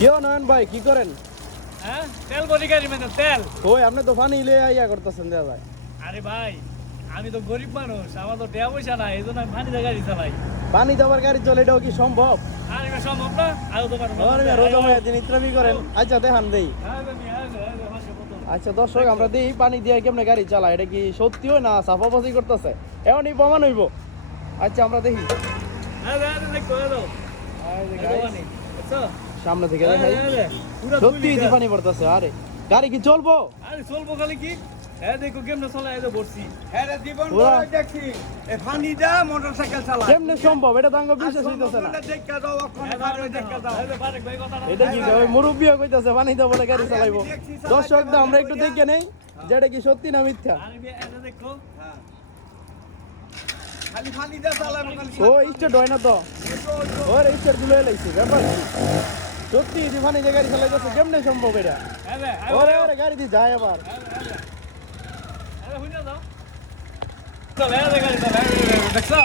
কেউ নয়ন ভাই কি করেন? হ্যাঁ তেল বড়ি গাড়ি মানে তেল। ওই আপনি তো পানি ইলে আইয়া করতেছেন দেয়া যায়। আরে ভাই আমি তো গরিব মানুষ, আমার তো টাকা পয়সা নাই, এই জন্য আমি পানিতে গাড়ি চালাই। পানি দেওয়ার গাড়ি চলে এটাও কি সম্ভব? আরে ভাই সম্ভব না, আরো তো পারবো আরে ভাই, রোজা ভাই দিন ইত্রামি করেন। আচ্ছা দেখান দেই। আচ্ছা দর্শক আমরা দেই পানি দিয়ে কেমনে গাড়ি চালায়, এটা কি সত্যি হয় না সাফাবাজি করতেছে? এমনই প্রমাণ হইব। আচ্ছা আমরা দেখি। সামনে থেকে দেখাই। সত্যি ইতি পানি পড়তেছে। আরে গাড়ি কি চলবো? আরে চলবো খালি কি, হ্যাঁ দেখো কেমনে চলায়, এই যে বসছি। হ্যাঁ রে জীবন পুরা- বড় দেখছি এ ফানি দা মোটরসাইকেল চালায় কেমনে সম্ভব? এটা তো আঙ্গ বিশ্বাস হইতেছে না। দেখা দাও ওখানে ভালো দেখা দাও এই যে বারেক ভাই কথা না। এটা কি ওই মুরব্বিও কইতাছে পানি দাও বলে গাড়ি চালাইবো। দর্শক দা আমরা একটু দেখে নেই যে এটা কি সত্যি না মিথ্যা। আরে ভাই এই যে দেখো হ্যাঁ খালি ফানি দা চালায় খালি ও স্টার্ট হয় না তো। ওর স্টার্ট দিলে লাইছে ব্যাপার কি? সত্যি ইতি পানি দিয়ে গাড়ি চালাইতেছে কেমনে সম্ভব এটা? এই যে ওরে ওরে গাড়ি দিয়ে যায় আবার। আরে হুইনা দাও চল, এই যে গাড়ি চল, এই যে দেখছো